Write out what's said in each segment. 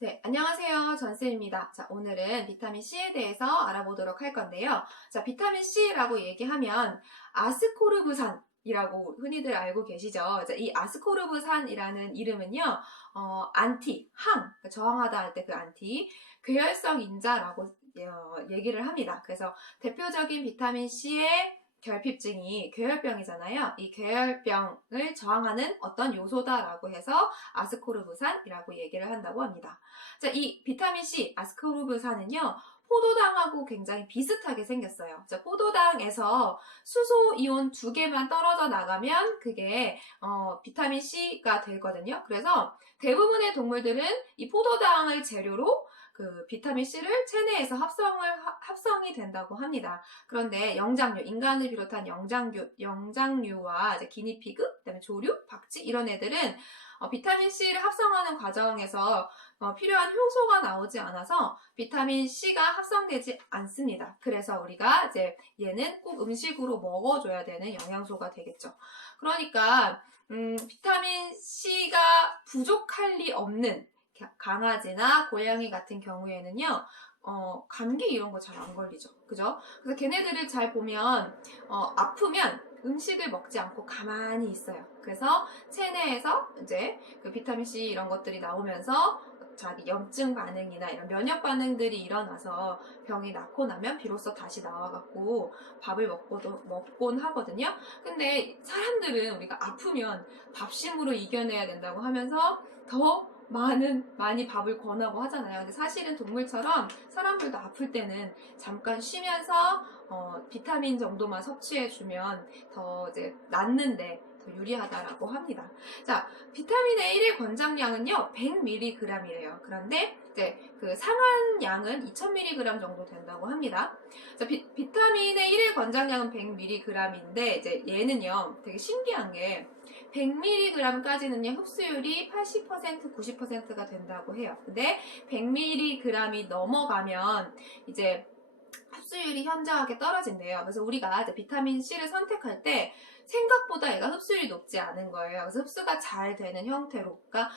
네, 안녕하세요. 전쌤입니다. 자, 오늘은 비타민 C에 대해서 알아보도록 할 건데요. 자, 비타민 C라고 얘기하면 아스코르브산이라고 흔히들 알고 계시죠? 자, 이 아스코르브산이라는 이름은요, 그러니까 저항하다 할 때 그 안티, 괴혈성 인자라고 얘기를 합니다. 그래서 대표적인 비타민 C의 결핍증이 괴혈병이잖아요. 이 괴혈병을 저항하는 어떤 요소다라고 해서 아스코르브산이라고 얘기를 한다고 합니다. 자, 이 비타민C, 아스코르브산은요, 포도당하고 굉장히 비슷하게 생겼어요. 자, 포도당에서 수소 이온 2개만 떨어져 나가면 그게 비타민C가 되거든요. 그래서 대부분의 동물들은 이 포도당을 재료로 그 비타민C를 체내에서 합성이 된다고 합니다. 그런데 영장류, 인간을 비롯한 영장류와 이제 기니피그, 그다음에 조류, 박쥐 이런 애들은 비타민C를 합성하는 과정에서 필요한 효소가 나오지 않아서 비타민C가 합성되지 않습니다. 그래서 우리가 이제 얘는 꼭 음식으로 먹어줘야 되는 영양소가 되겠죠. 그러니까 비타민C가 부족할 리 없는 강아지나 고양이 같은 경우에는요, 감기 이런 거 잘 안 걸리죠. 그죠? 그래서 걔네들을 잘 보면, 아프면 음식을 먹지 않고 가만히 있어요. 그래서 체내에서 이제 그 비타민C 이런 것들이 나오면서 자기 염증 반응이나 이런 면역 반응들이 일어나서 병이 낫고 나면 비로소 다시 나와갖고 밥을 먹곤 하거든요. 근데 사람들은 우리가 아프면 밥심으로 이겨내야 된다고 하면서 더 많이 밥을 권하고 하잖아요. 근데 사실은 동물처럼 사람들도 아플 때는 잠깐 쉬면서 비타민 정도만 섭취해주면 더 이제 낫는데 더 유리하다라고 합니다. 자, 비타민 A1의 권장량은요 100mg이래요. 그런데 이제 그 상한 양은 2000mg 정도 된다고 합니다. 자, 비타민 A1의 권장량은 100mg인데 이제 얘는요 되게 신기한 게 100mg까지는요 흡수율이 80% 90%가 된다고 해요. 근데 100mg이 넘어가면 이제 흡수율이 현저하게 떨어진대요. 그래서 우리가 이제 비타민 C를 선택할 때 생각보다 얘가 흡수율이 높지 않은 거예요. 그래서 흡수가 잘 되는 형태로, 그러니까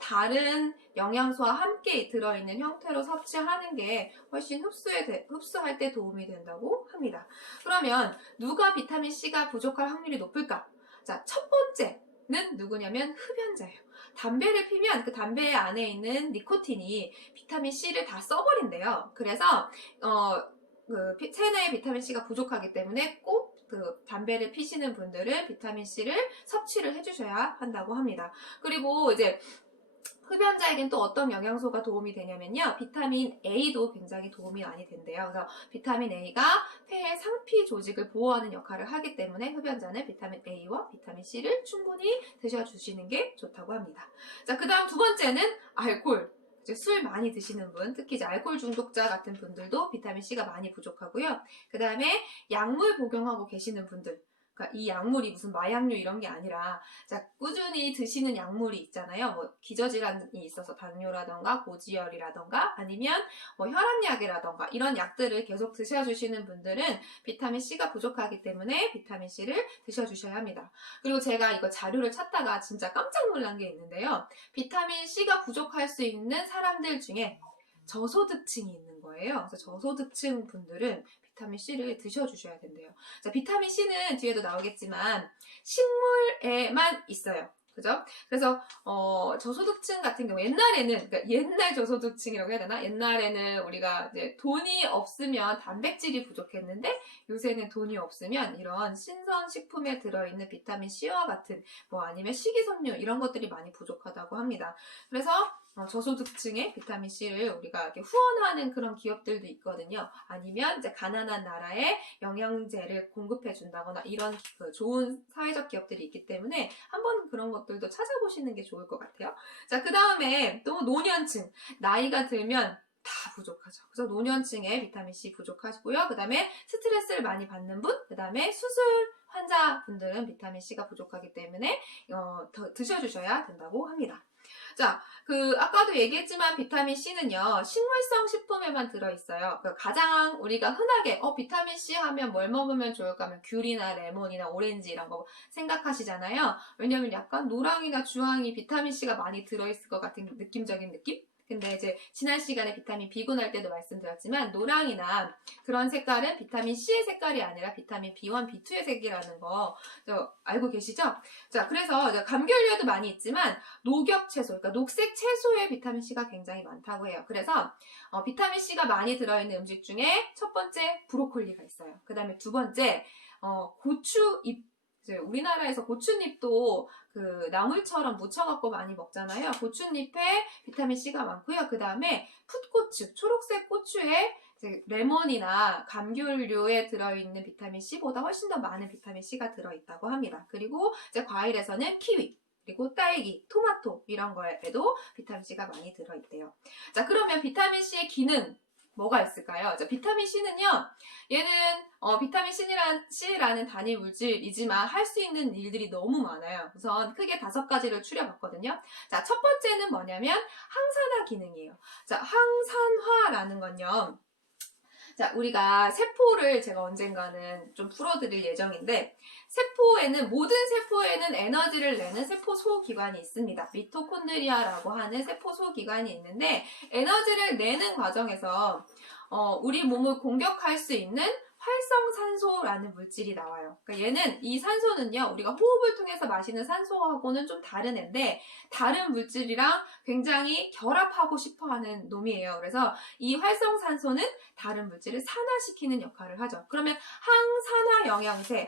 다른 영양소와 함께 들어있는 형태로 섭취하는 게 훨씬 흡수할 때 도움이 된다고 합니다. 그러면 누가 비타민 C가 부족할 확률이 높을까? 자, 첫 번째는 누구냐면 흡연자예요. 담배를 피면 그 담배 안에 있는 니코틴이 비타민 C를 다 써버린대요. 그래서 체내에 비타민 C가 부족하기 때문에 꼭 그 담배를 피시는 분들은 비타민 C를 섭취를 해주셔야 한다고 합니다. 그리고 이제 흡연자에겐 또 어떤 영양소가 도움이 되냐면요. 비타민 A도 굉장히 도움이 많이 된대요. 그래서 비타민 A가 폐의 상피 조직을 보호하는 역할을 하기 때문에 흡연자는 비타민 A와 비타민 C를 충분히 드셔주시는 게 좋다고 합니다. 자, 그 다음 두 번째는 알코올. 술 많이 드시는 분, 특히 이제 알코올 중독자 같은 분들도 비타민 C가 많이 부족하고요. 그 다음에 약물 복용하고 계시는 분들, 그러니까 이 약물이 무슨 마약류 이런 게 아니라 자, 꾸준히 드시는 약물이 있잖아요. 뭐 기저질환이 있어서 당뇨라던가 고지혈이라던가 아니면 뭐 혈압약이라던가 이런 약들을 계속 드셔주시는 분들은 비타민 C가 부족하기 때문에 비타민 C를 드셔주셔야 합니다. 그리고 제가 이거 자료를 찾다가 진짜 깜짝 놀란 게 있는데요. 비타민 C가 부족할 수 있는 사람들 중에 저소득층이 있는 거예요. 그래서 저소득층 분들은 비타민 C를 드셔주셔야 된대요. 자, 비타민 C는 뒤에도 나오겠지만 식물에만 있어요. 그죠? 그래서 저소득층 같은 경우 옛날에는 그러니까 옛날 저소득층이라고 해야 되나? 옛날에는 우리가 이제 돈이 없으면 단백질이 부족했는데 요새는 돈이 없으면 이런 신선식품에 들어있는 비타민 C와 같은 뭐 아니면 식이섬유 이런 것들이 많이 부족하다고 합니다. 그래서 저소득층의 비타민 C를 우리가 이렇게 후원하는 그런 기업들도 있거든요. 아니면 이제 가난한 나라에 영양제를 공급해 준다거나 이런 그 좋은 사회적 기업들이 있기 때문에 한번 그런 것들도 찾아보시는 게 좋을 것 같아요. 자, 그 다음에 또 노년층, 나이가 들면 다 부족하죠. 그래서 노년층에 비타민 C 부족하시고요. 그 다음에 스트레스를 많이 받는 분, 그 다음에 수술 환자분들은 비타민 C가 부족하기 때문에 더 드셔주셔야 된다고 합니다. 자, 아까도 얘기했지만 비타민 C는요, 식물성 식품에만 들어있어요. 가장 우리가 흔하게, 비타민 C 하면 뭘 먹으면 좋을까 하면 귤이나 레몬이나 오렌지 이런 거 생각하시잖아요. 왜냐면 약간 노랑이나 주황이 비타민 C가 많이 들어있을 것 같은 느낌적인 느낌? 근데 이제 지난 시간에 비타민 B군 할 때도 말씀드렸지만 노랑이나 그런 색깔은 비타민 C의 색깔이 아니라 비타민 B1, B2의 색이라는 거 알고 계시죠? 자, 그래서 감귤류에도 많이 있지만 녹엽 채소, 그러니까 녹색 채소에 비타민 C가 굉장히 많다고 해요. 그래서 비타민 C가 많이 들어있는 음식 중에 첫 번째 브로콜리가 있어요. 그 다음에 두 번째 고추잎. 이제 우리나라에서 고추잎도 그 나물처럼 무쳐갖고 많이 먹잖아요. 고추잎에 비타민 C가 많고요. 그 다음에 풋고추, 초록색 고추에 이제 레몬이나 감귤류에 들어있는 비타민 C보다 훨씬 더 많은 비타민 C가 들어있다고 합니다. 그리고 이제 과일에서는 키위, 그리고 딸기, 토마토 이런 거에도 비타민 C가 많이 들어있대요. 자, 그러면 비타민 C의 기능 뭐가 있을까요? 자, 비타민 C는요, 얘는 비타민 C라는 단일 물질이지만 할 수 있는 일들이 너무 많아요. 우선 크게 5가지를 추려봤거든요. 자, 첫 번째는 뭐냐면 항산화 기능이에요. 자, 항산화라는 건요, 자, 우리가 세포를 제가 언젠가는 좀 풀어드릴 예정인데, 모든 세포에는 에너지를 내는 세포 소기관이 있습니다. 미토콘드리아라고 하는 세포 소기관이 있는데, 에너지를 내는 과정에서 우리 몸을 공격할 수 있는 활성산소라는 물질이 나와요. 그러니까 이 산소는요, 우리가 호흡을 통해서 마시는 산소하고는 좀 다른 애인데, 다른 물질이랑 굉장히 결합하고 싶어 하는 놈이에요. 그래서 이 활성산소는 다른 물질을 산화시키는 역할을 하죠. 그러면 항산화 영양제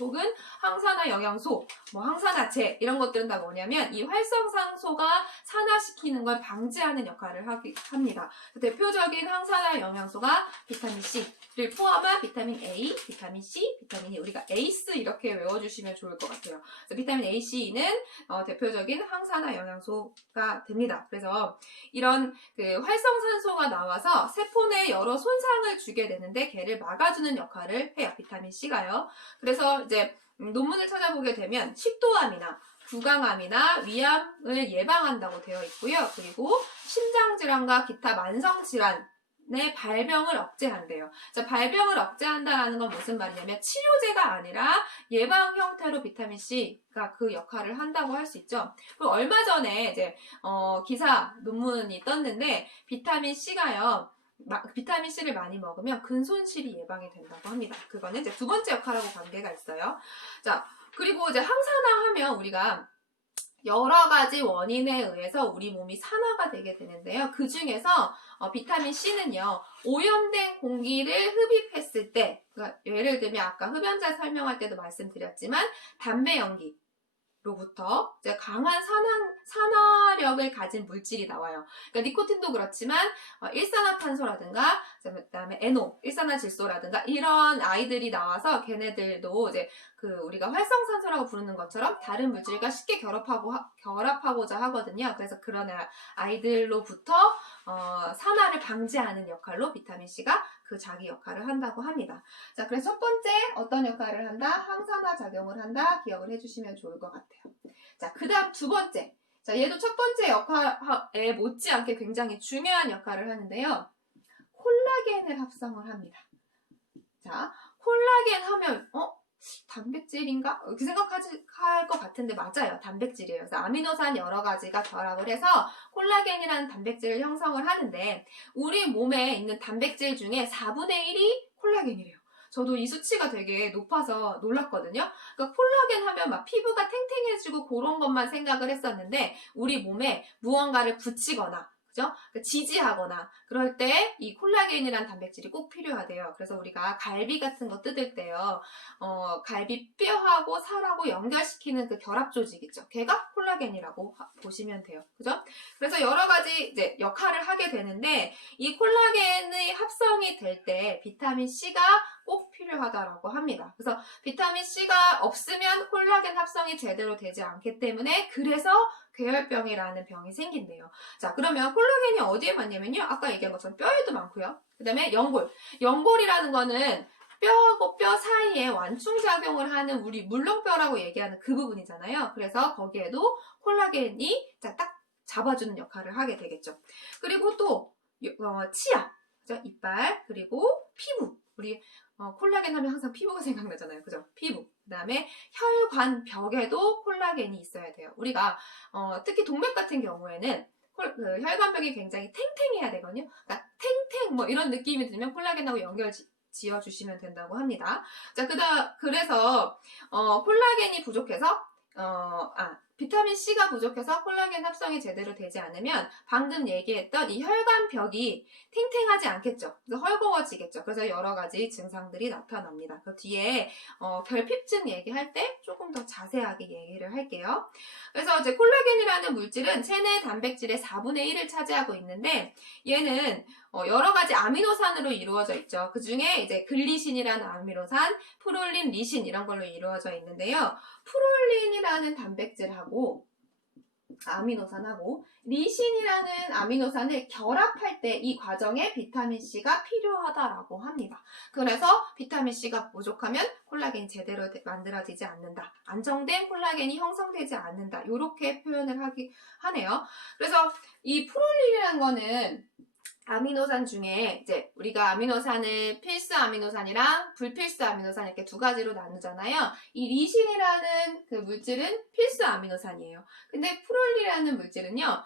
혹은 항산화 영양소, 항산화제 이런 것들은 다 뭐냐면 이 활성산소가 산화시키는 걸 방지하는 역할을 합니다. 대표적인 항산화 영양소가 비타민 C를 포함한 비타민 A, 비타민 C, 비타민 E, 우리가 에이스 이렇게 외워주시면 좋을 것 같아요. 그래서 비타민 A, C는 대표적인 항산화 영양소가 됩니다. 그래서 이런 그 활성산소가 나와서 세포 내에 여러 손상을 주게 되는데 걔를 막아주는 역할을 해요. 비타민 C가요. 그래서 이제 논문을 찾아보게 되면 식도암이나 구강암이나 위암을 예방한다고 되어 있고요. 그리고 심장질환과 기타 만성질환의 발병을 억제한대요. 자, 발병을 억제한다는 건 무슨 말이냐면 치료제가 아니라 예방 형태로 비타민 C가 그 역할을 한다고 할 수 있죠. 그리고 얼마 전에 이제 기사 논문이 떴는데 비타민 C를 많이 먹으면 근손실이 예방이 된다고 합니다. 그거는 이제 두 번째 역할하고 관계가 있어요. 자, 그리고 이제 항산화하면 우리가 여러 가지 원인에 의해서 우리 몸이 산화가 되게 되는데요. 그 중에서 비타민 C는요, 오염된 공기를 흡입했을 때, 그러니까 예를 들면 아까 흡연자 설명할 때도 말씀드렸지만 담배 연기 로부터 이제 강한 산화력을 가진 물질이 나와요. 그러니까 니코틴도 그렇지만 일산화탄소라든가 그다음에 NO, 일산화질소라든가 이런 아이들이 나와서 걔네들도 이제 그 우리가 활성산소라고 부르는 것처럼 다른 물질과 쉽게 결합하고자 하거든요. 그래서 그런 아이들로부터 산화를 방지하는 역할로 비타민 C가 그 자기 역할을 한다고 합니다. 자, 그래서 첫 번째 어떤 역할을 한다? 항산화 작용을 한다. 기억을 해주시면 좋을 것 같아요. 자, 그 다음 두 번째. 자, 얘도 첫 번째 역할에 못지않게 굉장히 중요한 역할을 하는데요. 콜라겐을 합성을 합니다. 자, 콜라겐 하면 단백질인가? 이렇게 생각할 것 같은데 맞아요. 단백질이에요. 그래서 아미노산 여러 가지가 결합을 해서 콜라겐이라는 단백질을 형성을 하는데 우리 몸에 있는 단백질 중에 4분의 1이 콜라겐이래요. 저도 이 수치가 되게 높아서 놀랐거든요. 그러니까 콜라겐 하면 막 피부가 탱탱해지고 그런 것만 생각을 했었는데 우리 몸에 무언가를 붙이거나 그죠? 지지하거나 그럴 때 이 콜라겐이란 단백질이 꼭 필요하대요. 그래서 우리가 갈비 같은 거 뜯을 때요. 갈비 뼈하고 살하고 연결시키는 그 결합 조직 있죠. 걔가 콜라겐이라고 보시면 돼요. 그죠? 그래서 여러 가지 이제 역할을 하게 되는데 이 콜라겐의 합성이 될 때 비타민 C가 꼭 필요하다라고 합니다. 그래서 비타민 C가 없으면 콜라겐 합성이 제대로 되지 않기 때문에 그래서 괴혈병이라는 병이 생긴대요. 자, 그러면 콜라겐이 어디에 많냐면요. 아까 얘기한 것처럼 뼈에도 많고요. 그 다음에 연골. 연골이라는 거는 뼈하고 뼈 사이에 완충작용을 하는 우리 물렁뼈라고 얘기하는 그 부분이잖아요. 그래서 거기에도 콜라겐이 딱 잡아주는 역할을 하게 되겠죠. 그리고 또 치아, 이빨, 그리고 피부. 우리 콜라겐 하면 항상 피부가 생각나잖아요. 그죠? 피부. 그 다음에 혈관 벽에도 콜라겐이 있어야 돼요. 우리가 특히 동맥 같은 경우에는 그 혈관벽이 굉장히 탱탱해야 되거든요. 그러니까 탱탱 뭐 이런 느낌이 들면 콜라겐하고 연결 지어주시면 된다고 합니다. 자, 그래서 콜라겐이 부족해서 비타민 C가 부족해서 콜라겐 합성이 제대로 되지 않으면 방금 얘기했던 이 혈관벽이 탱탱하지 않겠죠. 그래서 헐거워지겠죠. 그래서 여러 가지 증상들이 나타납니다. 그 뒤에 결핍증 얘기할 때 조금 더 자세하게 얘기를 할게요. 그래서 이제 콜라겐이라는 물질은 체내 단백질의 4분의 1을 차지하고 있는데 얘는 여러 가지 아미노산으로 이루어져 있죠. 그 중에 이제 글리신이라는 아미노산, 프롤린, 리신 이런 걸로 이루어져 있는데요. 프롤린이라는 단백질하고 아미노산하고 리신이라는 아미노산을 결합할 때 이 과정에 비타민C가 필요하다라고 합니다. 그래서 비타민C가 부족하면 콜라겐이 제대로 만들어지지 않는다. 안정된 콜라겐이 형성되지 않는다. 이렇게 표현을 하네요. 그래서 이 프롤린이라는 거는 아미노산 중에 이제 우리가 아미노산을 필수 아미노산이랑 불필수 아미노산 이렇게 두 가지로 나누잖아요. 이 리신이라는 그 물질은 필수 아미노산이에요. 근데 프롤린이라는 물질은요,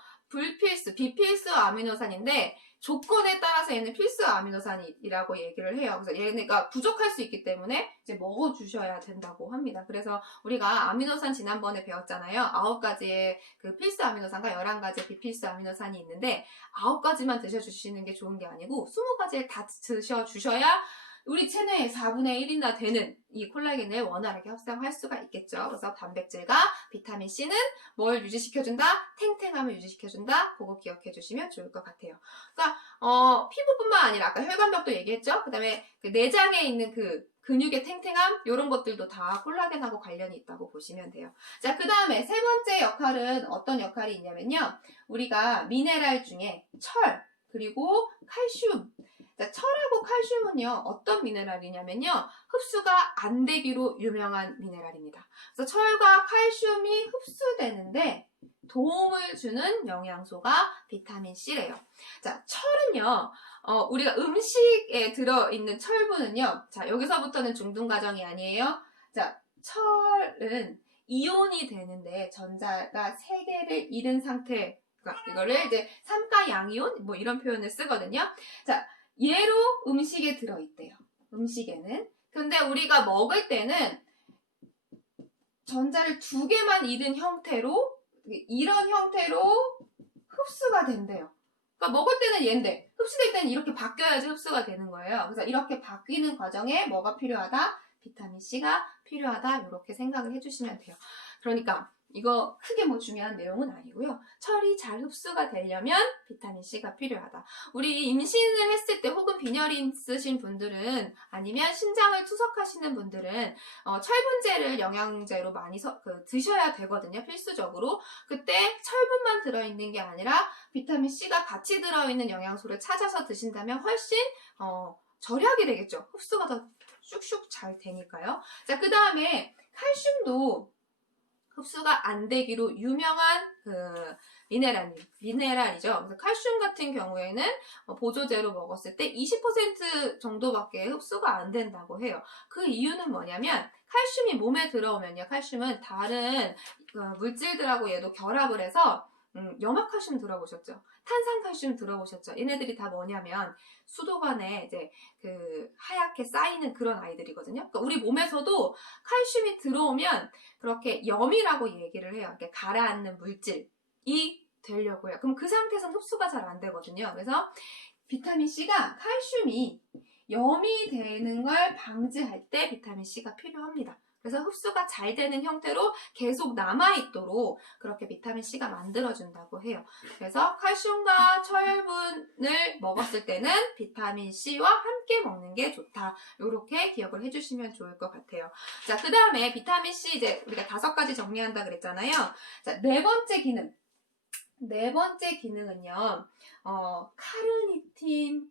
비필수 아미노산인데 조건에 따라서 얘는 필수 아미노산이라고 얘기를 해요. 그래서 얘네가 부족할 수 있기 때문에 이제 먹어주셔야 된다고 합니다. 그래서 우리가 아미노산 지난번에 배웠잖아요. 9가지의 그 필수 아미노산과 11가지의 비필수 아미노산이 있는데 9가지만 드셔주시는 게 좋은 게 아니고 20가지를 다 드셔주셔야 우리 체내의 4분의 1이나 되는 이 콜라겐을 원활하게 합성할 수가 있겠죠. 그래서 단백질과 비타민 C는 뭘 유지시켜준다? 탱탱함을 유지시켜준다? 그거 기억해 주시면 좋을 것 같아요. 그러니까 피부뿐만 아니라 아까 혈관벽도 얘기했죠. 그 다음에 그 내장에 있는 그 근육의 탱탱함 이런 것들도 다 콜라겐하고 관련이 있다고 보시면 돼요. 자, 그 다음에 세 번째 역할은 어떤 역할이 있냐면요. 우리가 미네랄 중에 철 그리고 칼슘. 자, 철하고 칼슘은요, 어떤 미네랄이냐면요, 흡수가 안 되기로 유명한 미네랄입니다. 그래서 철과 칼슘이 흡수되는데 도움을 주는 영양소가 비타민 C래요. 자, 철은요, 우리가 음식에 들어있는 철분은요, 자, 여기서부터는 중등 과정이 아니에요. 자, 철은 이온이 되는데 전자가 3개를 잃은 상태, 그러니까 이거를 이제 삼가 양이온, 뭐 이런 표현을 쓰거든요. 자, 얘로 음식에 들어있대요. 음식에는. 근데 우리가 먹을 때는 전자를 2개만 잃은 형태로 이런 형태로 흡수가 된대요. 그러니까 먹을 때는 얘인데 흡수될 때는 이렇게 바뀌어야지 흡수가 되는 거예요. 그래서 이렇게 바뀌는 과정에 뭐가 필요하다? 비타민 C가 필요하다. 이렇게 생각을 해주시면 돼요. 그러니까 이거 크게 뭐 중요한 내용은 아니고요. 철이 잘 흡수가 되려면 비타민 C가 필요하다. 우리 임신을 했을 때 혹은 빈혈이 있으신 분들은 아니면 신장을 투석하시는 분들은 철분제를 영양제로 많이 드셔야 되거든요. 필수적으로. 그때 철분만 들어있는 게 아니라 비타민 C가 같이 들어있는 영양소를 찾아서 드신다면 훨씬 절약이 되겠죠. 흡수가 더 쑥쑥 잘 되니까요. 자, 그 다음에 칼슘도 흡수가 안 되기로 유명한 미네랄이죠. 그래서 칼슘 같은 경우에는 보조제로 먹었을 때 20% 정도밖에 흡수가 안 된다고 해요. 그 이유는 뭐냐면 칼슘이 몸에 들어오면요. 칼슘은 다른 물질들하고 얘도 결합을 해서 염화칼슘 들어보셨죠? 탄산칼슘 들어보셨죠? 얘네들이 다 뭐냐면 수도관에 이제 그 하얗게 쌓이는 그런 아이들이거든요. 그러니까 우리 몸에서도 칼슘이 들어오면 그렇게 염이라고 얘기를 해요. 이렇게 가라앉는 물질이 되려고 해요. 그럼 그 상태에서는 흡수가 잘 안 되거든요. 그래서 비타민 C가 칼슘이 염이 되는 걸 방지할 때 비타민 C가 필요합니다. 그래서 흡수가 잘 되는 형태로 계속 남아있도록 그렇게 비타민 C가 만들어준다고 해요. 그래서 칼슘과 철분을 먹었을 때는 비타민 C와 함께 먹는 게 좋다. 이렇게 기억을 해주시면 좋을 것 같아요. 자, 그 다음에 비타민 C 이제 우리가 5가지 정리한다 그랬잖아요. 자, 네 번째 기능. 네 번째 기능은요, 카르니틴이라는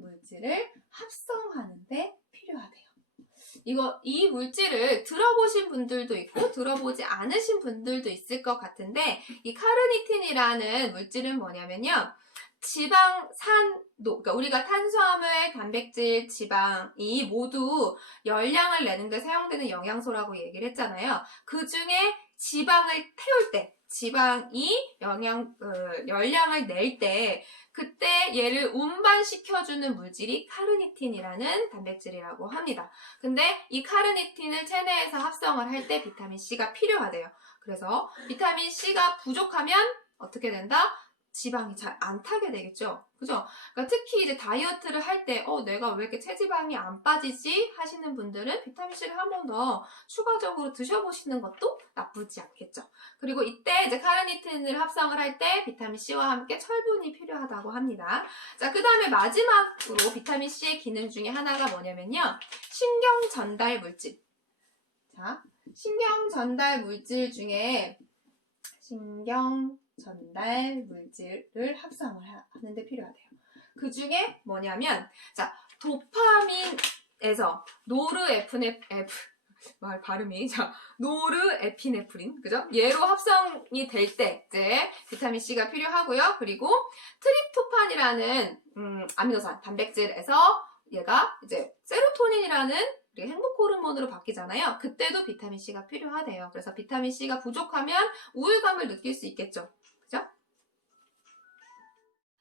물질을 합성하는데 필요하대요. 이 물질을 들어보신 분들도 있고 들어보지 않으신 분들도 있을 것 같은데 이 카르니틴이라는 물질은 뭐냐면요. 지방산도, 그러니까 우리가 탄수화물, 단백질, 지방이 모두 열량을 내는데 사용되는 영양소라고 얘기를 했잖아요. 그 중에 지방을 태울 때, 지방이 열량을 낼 때, 그때 얘를 운반시켜주는 물질이 카르니틴이라는 단백질이라고 합니다. 근데 이 카르니틴을 체내에서 합성을 할 때 비타민 C가 필요하대요. 그래서 비타민 C가 부족하면 어떻게 된다? 지방이 잘 안 타게 되겠죠. 그죠? 그러니까 특히 이제 다이어트를 할 때, 내가 왜 이렇게 체지방이 안 빠지지? 하시는 분들은 비타민C를 한 번 더 추가적으로 드셔보시는 것도 나쁘지 않겠죠. 그리고 이때 이제 카르니틴을 합성을 할 때 비타민C와 함께 철분이 필요하다고 합니다. 자, 그 다음에 마지막으로 비타민C의 기능 중에 하나가 뭐냐면요. 신경 전달 물질. 자, 신경 전달 물질 중에 신경 전달 물질을 합성을 하는데 필요하대요. 그 중에 뭐냐면, 자, 도파민에서 노르에피네프린, 그죠? 얘로 합성이 될 때, 이제, 비타민 C가 필요하고요. 그리고, 트립토판이라는, 아미노산, 단백질에서 얘가 이제, 세로토닌이라는 우리 행복 호르몬으로 바뀌잖아요. 그때도 비타민 C가 필요하대요. 그래서 비타민 C가 부족하면 우울감을 느낄 수 있겠죠. 그죠?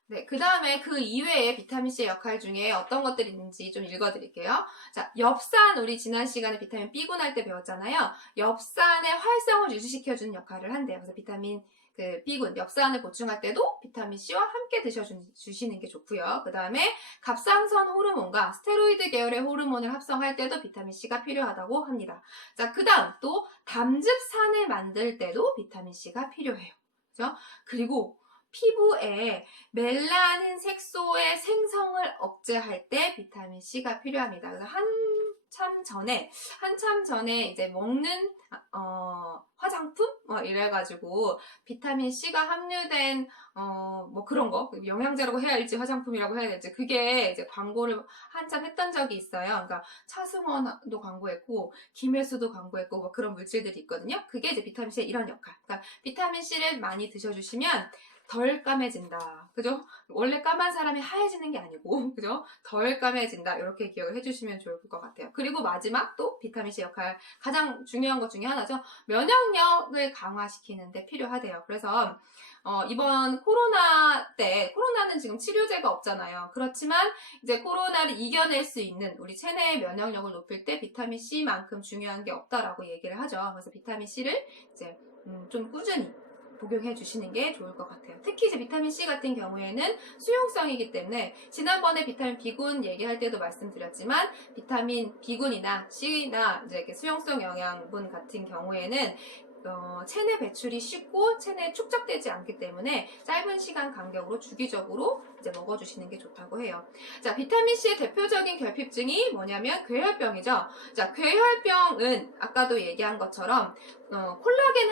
네, 그 다음에 그 이외에 비타민C의 역할 중에 어떤 것들이 있는지 좀 읽어드릴게요. 자, 엽산, 우리 지난 시간에 비타민 B군 할 때 배웠잖아요. 엽산의 활성을 유지시켜주는 역할을 한대요. 그래서 비타민 B군, 엽산을 보충할 때도 비타민C와 함께 드셔주시는 게 좋고요. 그 다음에 갑상선 호르몬과 스테로이드 계열의 호르몬을 합성할 때도 비타민C가 필요하다고 합니다. 자, 그 다음 또 담즙산을 만들 때도 비타민C가 필요해요. 그죠? 그리고 피부에 멜라닌 색소의 생성을 억제할 때 비타민C가 필요합니다. 그래서 한참 전에 이제 먹는 화장품 이래가지고 비타민C가 함유된 뭐 그런 거 영양제라고 해야 할지 화장품이라고 해야 될지 그게 이제 광고를 한참 했던 적이 있어요. 그러니까 차승원도 광고했고 김혜수도 광고했고 뭐 그런 물질들이 있거든요. 그게 이제 비타민C의 이런 역할. 그러니까 비타민C를 많이 드셔주시면 덜 까매진다. 그죠? 원래 까만 사람이 하얘지는 게 아니고, 그죠? 덜 까매진다. 이렇게 기억을 해주시면 좋을 것 같아요. 그리고 마지막 또 비타민C 역할, 가장 중요한 것 중에 하나죠. 면역력을 강화시키는데 필요하대요. 그래서, 이번 코로나 때, 코로나는 지금 치료제가 없잖아요. 그렇지만, 이제 코로나를 이겨낼 수 있는 우리 체내의 면역력을 높일 때 비타민C만큼 중요한 게 없다라고 얘기를 하죠. 그래서 비타민C를 이제, 좀 꾸준히 복용해 주시는 게 좋을 것 같아요. 특히 이제 비타민 C 같은 경우에는 수용성이기 때문에 지난번에 비타민 B군 얘기할 때도 말씀드렸지만 비타민 B군이나 C나 이제 이렇게 수용성 영양분 같은 경우에는 체내 배출이 쉽고 체내에 축적되지 않기 때문에 짧은 시간 간격으로 주기적으로 이제 먹어주시는 게 좋다고 해요. 자, 비타민C의 대표적인 결핍증이 뭐냐면 괴혈병이죠. 자, 괴혈병은 아까도 얘기한 것처럼 콜라겐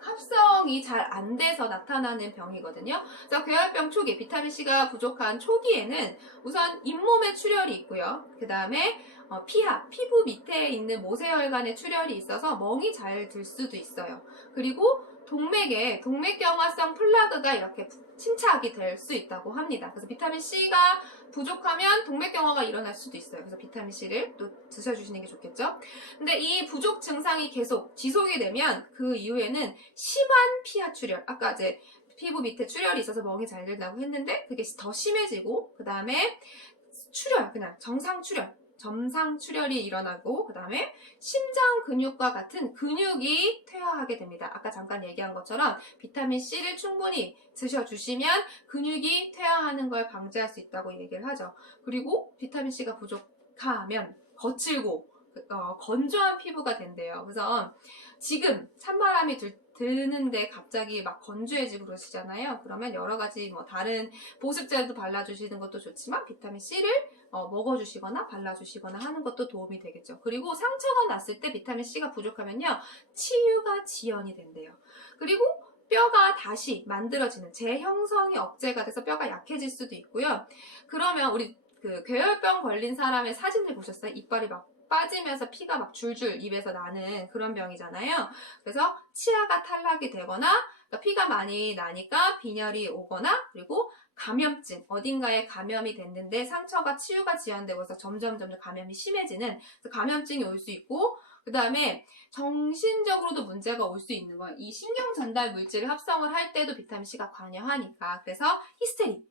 합성이 잘 안 돼서 나타나는 병이거든요. 자, 괴혈병 초기, 비타민C가 부족한 초기에는 우선 잇몸에 출혈이 있고요. 그 다음에 피부 밑에 있는 모세혈관에 출혈이 있어서 멍이 잘 들 수도 있어요. 그리고 동맥에 동맥경화성 플라그가 이렇게 침착이 될 수 있다고 합니다. 그래서 비타민C가 부족하면 동맥경화가 일어날 수도 있어요. 그래서 비타민C를 또 드셔주시는 게 좋겠죠. 근데 이 부족 증상이 계속 지속이 되면 그 이후에는 심한 피하 출혈, 아까 이제 피부 밑에 출혈이 있어서 멍이 잘 들다고 했는데 그게 더 심해지고 그 다음에 출혈, 그냥 정상 출혈, 점상 출혈이 일어나고 그 다음에 심장 근육과 같은 근육이 퇴화하게 됩니다. 아까 잠깐 얘기한 것처럼 비타민C를 충분히 드셔주시면 근육이 퇴화하는 걸 방지할 수 있다고 얘기를 하죠. 그리고 비타민C가 부족하면 거칠고 건조한 피부가 된대요. 그래서 지금 찬바람이 드는데 갑자기 막 건조해지고 그러시잖아요. 그러면 여러 가지 뭐 다른 보습제도 발라주시는 것도 좋지만 비타민C를 먹어주시거나 발라주시거나 하는 것도 도움이 되겠죠. 그리고 상처가 났을 때 비타민C가 부족하면요. 치유가 지연이 된대요. 그리고 뼈가 다시 만들어지는 재형성이 억제가 돼서 뼈가 약해질 수도 있고요. 그러면 우리 괴혈병 걸린 사람의 사진을 보셨어요? 이빨이 막 빠지면서 피가 막 줄줄 입에서 나는 그런 병이잖아요. 그래서 치아가 탈락이 되거나 그러니까 피가 많이 나니까 빈혈이 오거나 그리고 감염증, 어딘가에 감염이 됐는데 상처가 치유가 지연되고 서 점점 감염이 심해지는 감염증이 올 수 있고 그 다음에 정신적으로도 문제가 올 수 있는 거예요. 이 신경 전달 물질을 합성을 할 때도 비타민C가 관여하니까. 그래서 히스테리,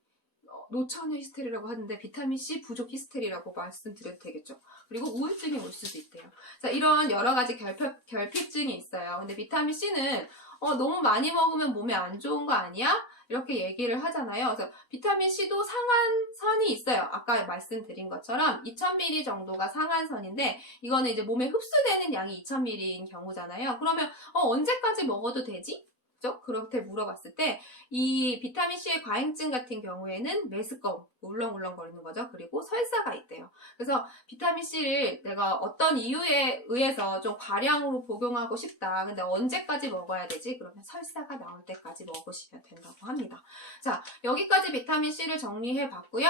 노처녀 히스테리라고 하는데 비타민C 부족 히스테리라고 말씀드려도 되겠죠. 그리고 우울증이 올 수도 있대요. 자, 이런 여러 가지 결핍증이 있어요. 근데 비타민C는 너무 많이 먹으면 몸에 안 좋은 거 아니야? 이렇게 얘기를 하잖아요. 그래서 비타민C도 상한선이 있어요. 아까 말씀드린 것처럼 2000ml 정도가 상한선인데 이거는 이제 몸에 흡수되는 양이 2000ml인 경우잖아요. 그러면 언제까지 먹어도 되지? 그죠? 그렇게 물어봤을 때 이 비타민C의 과잉증 같은 경우에는 메스꺼움, 울렁울렁거리는 거죠. 그리고 설사가 있대요. 그래서 비타민C를 내가 어떤 이유에 의해서 좀 과량으로 복용하고 싶다. 근데 언제까지 먹어야 되지? 그러면 설사가 나올 때까지 먹으시면 된다고 합니다. 자, 여기까지 비타민C를 정리해 봤고요.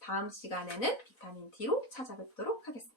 다음 시간에는 비타민 D로 찾아뵙도록 하겠습니다.